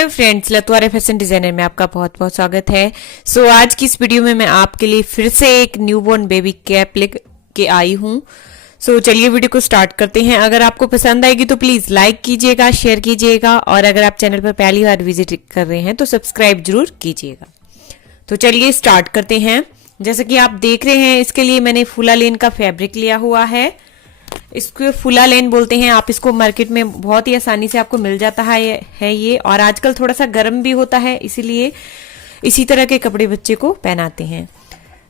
Hello friends, लतवारे fashion designer में आपका बहुत बहुत स्वागत है। आज की इस वीडियो में मैं आपके लिए फिर से एक न्यूबॉर्न बेबी कैप लेके आई हूँ। चलिए वीडियो को स्टार्ट करते हैं। अगर आपको पसंद आएगी तो प्लीज लाइक कीजिएगा, शेयर कीजिएगा और अगर आप चैनल पर पहली बार विजिट कर रहे हैं तो सब्सक्राइब जरूर कीजिएगा। तो चलिए स्टार्ट करते हैं। जैसे कि आप देख रहे हैं, इसके लिए मैंने फुला लेन का फैब्रिक लिया हुआ है। इसको फुला लेन बोलते हैं। आप इसको मार्केट में बहुत ही आसानी से आपको मिल जाता है ये। और आजकल थोड़ा सा गर्म भी होता है, इसीलिए इसी तरह के कपड़े बच्चे को पहनाते हैं।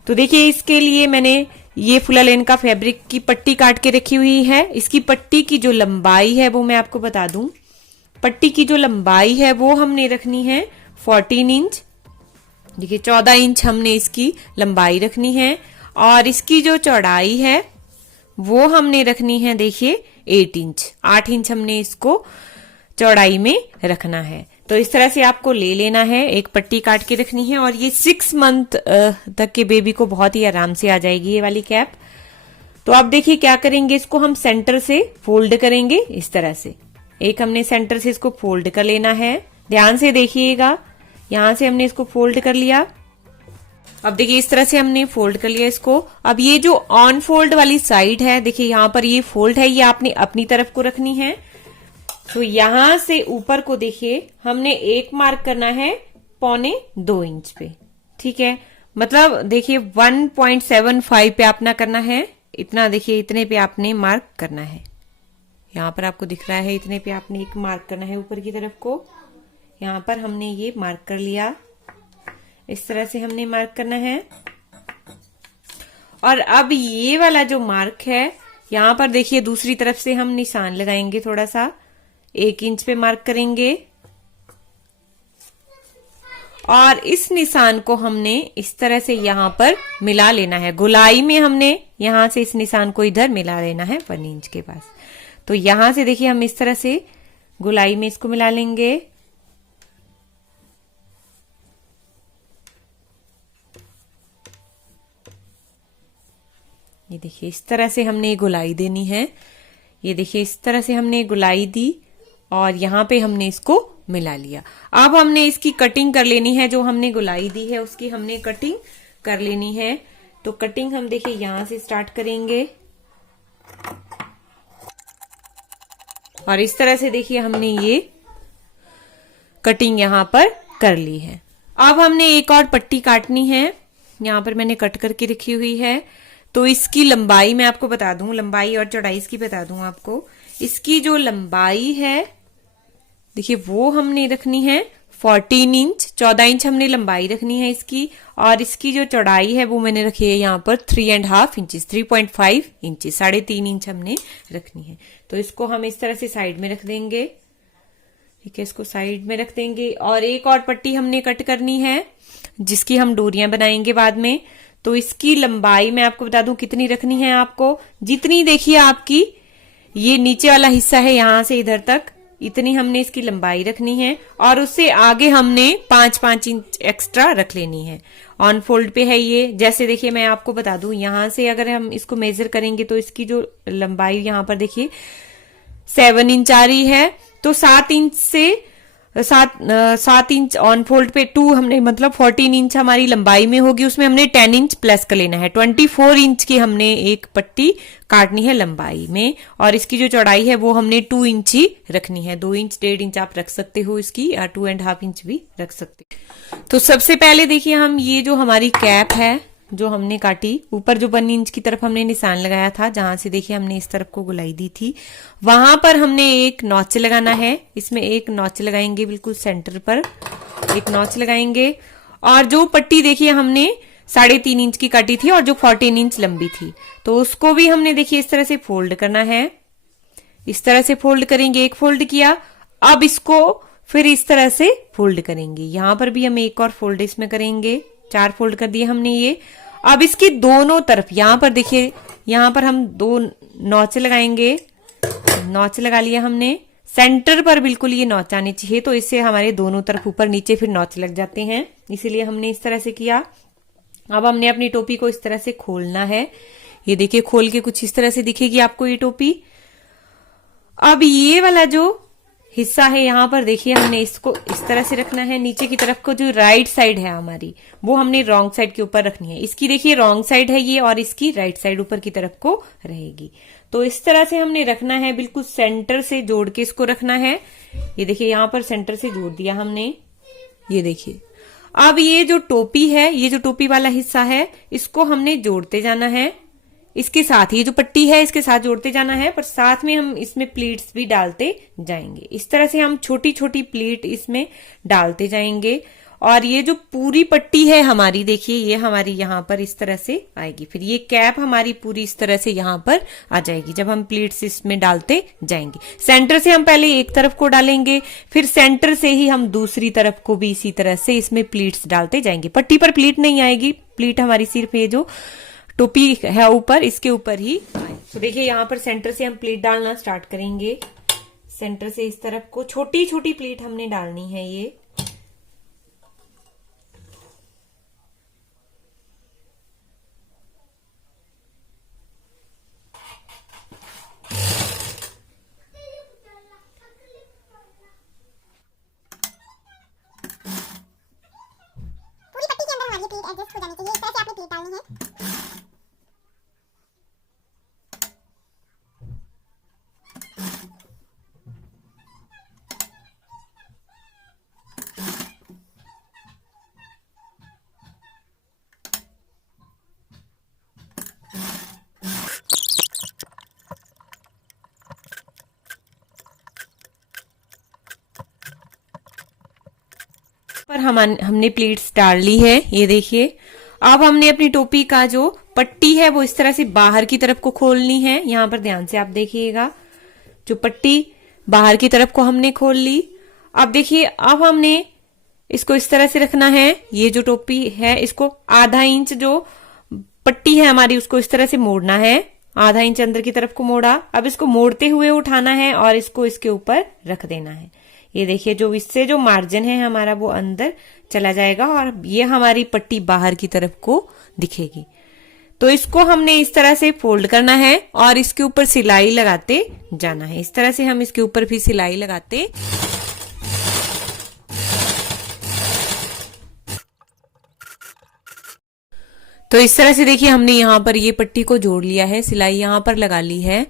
तो देखिए, इसके लिए मैंने ये फुला लेन का फैब्रिक की पट्टी काट के रखी हुई है। इसकी पट्टी की जो लंबाई है वो मैं आपको बता दूं। पट्टी की जो लंबाई है वो हमने रखनी है 14 इंच। देखिए 14 इंच हमने इसकी लंबाई रखनी है और इसकी जो चौड़ाई है वो हमने रखनी है, देखिए 8 इंच। 8 इंच हमने इसको चौड़ाई में रखना है। तो इस तरह से आपको ले लेना है, एक पट्टी काट के रखनी है और ये 6 मंथ तक के बेबी को बहुत ही आराम से आ जाएगी ये वाली कैप। तो आप देखिए क्या करेंगे, इसको हम सेंटर से फोल्ड करेंगे इस तरह से। एक हमने सेंटर से इसको फोल्ड कर लेना है। ध्यान से देखिएगा, यहां से हमने इसको फोल्ड कर लिया। अब देखिए इस तरह से हमने फोल्ड कर लिया इसको। अब ये जो ऑन फोल्ड वाली साइड है, देखिए यहाँ पर ये फोल्ड है, ये आपने अपनी तरफ को रखनी है। तो यहां से ऊपर को देखिए हमने एक मार्क करना है 1.25 इंच पे। ठीक है, मतलब देखिए 1.75 पे आपने करना है। इतना देखिए, इतने पे आपने मार्क करना है। यहाँ पर आपको दिख रहा है, इतने पे आपने एक मार्क करना है ऊपर की तरफ को। यहाँ पर हमने ये मार्क कर लिया, इस तरह से हमने मार्क करना है। और अब ये वाला जो मार्क है, यहां पर देखिए दूसरी तरफ से हम निशान लगाएंगे, थोड़ा सा 1 इंच पे मार्क करेंगे और इस निशान को हमने इस तरह से यहां पर मिला लेना है। गोलाई में हमने यहां से इस निशान को इधर मिला लेना है 1 इंच के पास। तो यहां से देखिए हम इस तरह से गोलाई में इसको मिला लेंगे। ये देखिए इस तरह से हमने गोलाई देनी है। ये देखिए इस तरह से हमने गोलाई दी और यहाँ पे हमने इसको मिला लिया। अब हमने इसकी कटिंग कर लेनी है। जो हमने गोलाई दी है उसकी हमने कटिंग कर लेनी है। तो कटिंग हम देखिए यहां से स्टार्ट करेंगे और इस तरह से देखिए हमने ये कटिंग यहां पर कर ली है। अब हमने एक और पट्टी काटनी है, यहां पर मैंने कट करके रखी हुई है। तो इसकी लंबाई मैं आपको बता दूं, लंबाई और चौड़ाई इसकी बता दूं आपको। इसकी जो लंबाई है देखिए वो हमने रखनी है 14 इंच। 14 इंच हमने लंबाई रखनी है इसकी और इसकी जो चौड़ाई है वो मैंने रखी है यहाँ पर 3.5 इंचेस, 3.5 इंचेस, 3.5 इंच हमने रखनी है। तो इसको हम इस तरह से साइड में रख देंगे। ठीक है, इसको साइड में रख देंगे और एक और पट्टी हमने कट करनी है जिसकी हम डोरियां बनाएंगे बाद में। तो इसकी लंबाई मैं आपको बता दूं कितनी रखनी है आपको। जितनी देखिए आपकी ये नीचे वाला हिस्सा है यहां से इधर तक, इतनी हमने इसकी लंबाई रखनी है और उससे आगे हमने 5-5 इंच एक्स्ट्रा रख लेनी है। ऑन फोल्ड पे है ये। जैसे देखिए मैं आपको बता दूं, यहां से अगर हम इसको मेजर करेंगे तो इसकी जो लंबाई यहां पर देखिए 7 इंच आ रही है। तो 7 इंच से 7 इंच ऑन फोल्ड पे 2 हमने, मतलब 14 इंच हमारी लंबाई में होगी, उसमें हमने 10 इंच प्लस कर लेना है। 24 इंच की हमने एक पट्टी काटनी है लंबाई में और इसकी जो चौड़ाई है वो हमने 2 इंच ही रखनी है। 2 इंच 1.5 इंच आप रख सकते हो इसकी, या 2.5 इंच भी रख सकते हो। तो सबसे पहले देखिए हम ये जो हमारी कैप है जो हमने काटी, ऊपर जो 1 इंच की तरफ हमने निशान लगाया था, जहां से देखिए हमने इस तरफ को गोलाई दी थी, वहां पर हमने एक नॉच लगाना है। इसमें एक नॉच लगाएंगे, बिल्कुल सेंटर पर एक नॉच लगाएंगे। और जो पट्टी देखिए हमने 3.5 इंच की काटी थी और जो 14 इंच लंबी थी, तो उसको भी हमने देखिए इस तरह से फोल्ड करना है। इस तरह से फोल्ड करेंगे, एक फोल्ड किया। अब इसको फिर इस तरह से फोल्ड करेंगे। यहां पर भी हम एक और फोल्ड इसमें करेंगे। 4 फोल्ड कर दिए हमने ये। अब इसकी दोनों तरफ यहां पर देखिए, यहां पर हम 2 नॉच लगाएंगे। नॉच लगा लिया हमने। सेंटर पर बिल्कुल ये नॉच आनी चाहिए, तो इससे हमारे दोनों तरफ ऊपर नीचे फिर नॉच लग जाते हैं, इसीलिए हमने इस तरह से किया। अब हमने अपनी टोपी को इस तरह से खोलना है। ये देखिए खोल के कुछ इस तरह से दिखेगी आपको ये टोपी। अब ये वाला जो हिस्सा है यहाँ पर देखिए हमने इसको इस तरह से रखना है। नीचे की तरफ को जो राइट साइड है हमारी वो हमने रॉन्ग साइड के ऊपर रखनी है। इसकी देखिए रॉन्ग साइड है ये और इसकी राइट साइड ऊपर की तरफ को रहेगी। तो इस तरह से हमने रखना है, बिल्कुल सेंटर से जोड़ के इसको रखना है। ये देखिए यहाँ पर सेंटर से जोड़ दिया हमने, ये देखिए। अब ये जो टोपी है, ये जो टोपी वाला हिस्सा है, इसको हमने जोड़ते जाना है इसके साथ। ये जो पट्टी है इसके साथ जोड़ते जाना है, पर साथ में हम इसमें प्लीट्स भी डालते जाएंगे। इस तरह से हम छोटी छोटी प्लीट इसमें डालते जाएंगे। और ये जो पूरी पट्टी है हमारी, देखिए ये हमारी यहाँ पर इस तरह से आएगी। फिर ये कैप हमारी पूरी इस तरह से यहाँ पर आ जाएगी जब हम प्लीट्स इसमें डालते जाएंगे। सेंटर से हम पहले एक तरफ को डालेंगे, फिर सेंटर से ही हम दूसरी तरफ को भी इसी तरह से इसमें प्लीट्स डालते जाएंगे। पट्टी पर प्लीट नहीं आएगी, प्लीट हमारी सिर्फ ये जो टोपी है ऊपर, इसके ऊपर ही आए। तो देखिए यहाँ पर सेंटर से हम प्लीट डालना स्टार्ट करेंगे। सेंटर से इस तरफ को छोटी छोटी प्लीट हमने डालनी है ये। पूरी पट्टी के अंदर हमारी प्लीट एडजस्ट हो जानी चाहिए। इस तरह से आपने प्लीट डालनी है। पर हमने प्लीट्स डाल ली है, ये देखिए। अब हमने अपनी टोपी का जो पट्टी है वो इस तरह से बाहर की तरफ को खोलनी है। यहाँ पर ध्यान से आप देखिएगा, जो पट्टी बाहर की तरफ को हमने खोल ली। अब देखिए, अब हमने इसको इस तरह से रखना है। ये जो टोपी है इसको आधा इंच, जो पट्टी है हमारी उसको इस तरह से मोड़ना है। आधा इंच अंदर की तरफ को मोड़ा। अब इसको मोड़ते हुए उठाना है और इसको इसके ऊपर रख देना है। ये देखिए, जो इससे जो मार्जिन है हमारा वो अंदर चला जाएगा और ये हमारी पट्टी बाहर की तरफ को दिखेगी। तो इसको हमने इस तरह से फोल्ड करना है और इसके ऊपर सिलाई लगाते जाना है। इस तरह से हम इसके ऊपर भी सिलाई लगाते। तो इस तरह से देखिए हमने यहाँ पर ये पट्टी को जोड़ लिया है, सिलाई यहाँ पर लगा ली है।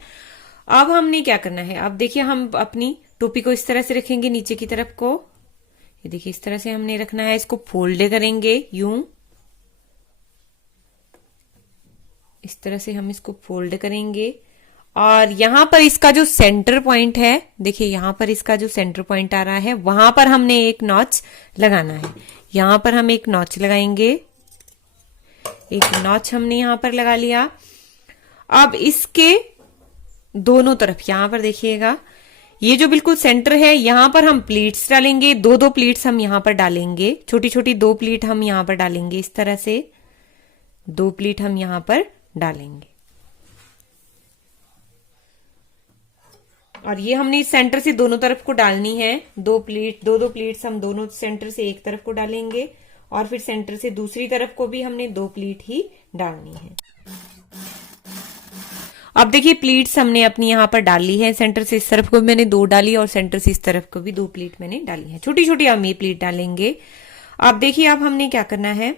अब हमने क्या करना है, अब देखिए हम अपनी टोपी को इस तरह से रखेंगे नीचे की तरफ को। ये देखिए इस तरह से हमने रखना है। इसको फोल्ड करेंगे यूं, इस तरह से हम इसको फोल्ड करेंगे। और यहां पर इसका जो सेंटर पॉइंट है, देखिए यहां पर इसका जो सेंटर पॉइंट आ रहा है वहां पर हमने एक नॉच लगाना है। यहां पर हम एक नॉच लगाएंगे। एक नॉच हमने यहां पर लगा लिया। अब इसके दोनों तरफ यहां पर देखिएगा, ये जो बिल्कुल सेंटर है यहां पर हम प्लीट्स डालेंगे। दो दो प्लीट्स हम यहां पर डालेंगे, छोटी छोटी दो प्लीट हम यहां पर डालेंगे। इस तरह से दो प्लीट हम यहां पर डालेंगे। और ये हमने सेंटर से दोनों तरफ को डालनी है। दो दो प्लीट्स हम दोनों सेंटर से एक तरफ को डालेंगे और फिर सेंटर से दूसरी तरफ को भी हमने दो प्लीट ही डालनी है। अब देखिए प्लीट्स हमने अपनी यहाँ पर डाली है। सेंटर से इस तरफ को मैंने दो डाली और सेंटर से इस तरफ को भी दो प्लीट मैंने डाली है। छोटी छोटी हम ये प्लीट डालेंगे। अब देखिए, अब हमने क्या करना है,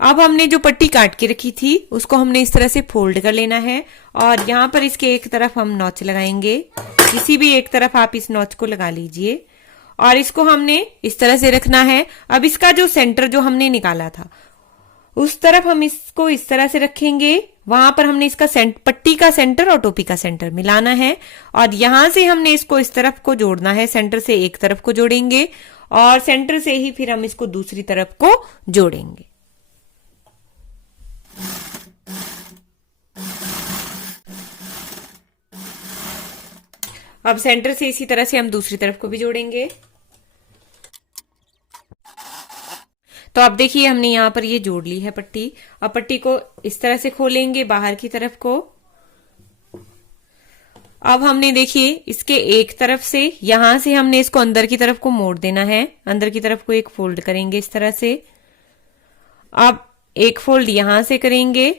अब हमने जो पट्टी काट के रखी थी उसको हमने इस तरह से फोल्ड कर लेना है और यहाँ पर इसके एक तरफ हम नॉच लगाएंगे। किसी भी एक तरफ आप इस नॉच को लगा लीजिए और इसको हमने इस तरह से रखना है। अब इसका जो सेंटर जो हमने निकाला था उस तरफ हम इसको इस तरह से रखेंगे। वहां पर हमने इसका पट्टी का सेंटर और टोपी का सेंटर मिलाना है और यहां से हमने इसको इस तरफ को जोड़ना है। सेंटर से एक तरफ को जोड़ेंगे और सेंटर से ही फिर हम इसको दूसरी तरफ को जोड़ेंगे। अब सेंटर से इसी तरह से हम दूसरी तरफ को भी जोड़ेंगे। तो अब देखिए हमने यहाँ पर ये जोड़ ली है पट्टी। अब पट्टी को इस तरह से खोलेंगे बाहर की तरफ को। अब हमने देखिए इसके एक तरफ से यहां से हमने इसको अंदर की तरफ को मोड़ देना है। अंदर की तरफ को एक फोल्ड करेंगे इस तरह से। अब एक फोल्ड यहां से करेंगे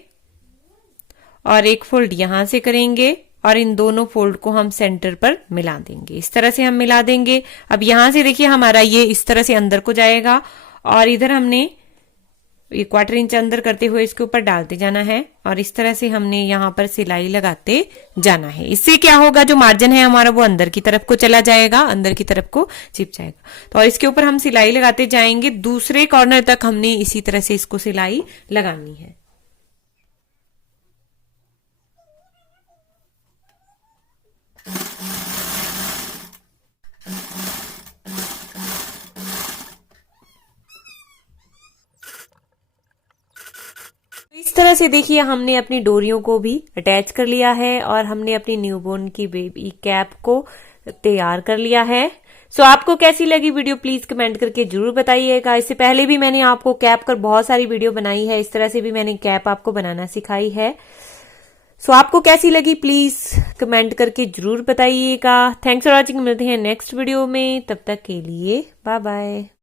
और एक फोल्ड यहां से करेंगे और इन दोनों फोल्ड को हम सेंटर पर मिला देंगे। इस तरह से हम मिला देंगे। अब यहां से देखिए हमारा ये इस तरह से अंदर को जाएगा और इधर हमने ये 1/4 इंच अंदर करते हुए इसके ऊपर डालते जाना है और इस तरह से हमने यहाँ पर सिलाई लगाते जाना है। इससे क्या होगा, जो मार्जिन है हमारा वो अंदर की तरफ को चला जाएगा, अंदर की तरफ को चिप जाएगा। तो इसके ऊपर हम सिलाई लगाते जाएंगे। दूसरे कॉर्नर तक हमने इसी तरह से इसको सिलाई लगानी है। इस तरह से देखिए हमने अपनी डोरियों को भी अटैच कर लिया है और हमने अपनी न्यूबॉर्न की बेबी कैप को तैयार कर लिया है। सो आपको कैसी लगी वीडियो प्लीज कमेंट करके जरूर बताइएगा। इससे पहले भी मैंने आपको कैप कर बहुत सारी वीडियो बनाई है, इस तरह से भी मैंने कैप आपको बनाना सिखाई है। सो आपको कैसी लगी प्लीज कमेंट करके जरूर बताइएगा। थैंक्स फॉर वॉचिंग, मिलते हैं नेक्स्ट वीडियो में, तब तक के लिए बाय बाय।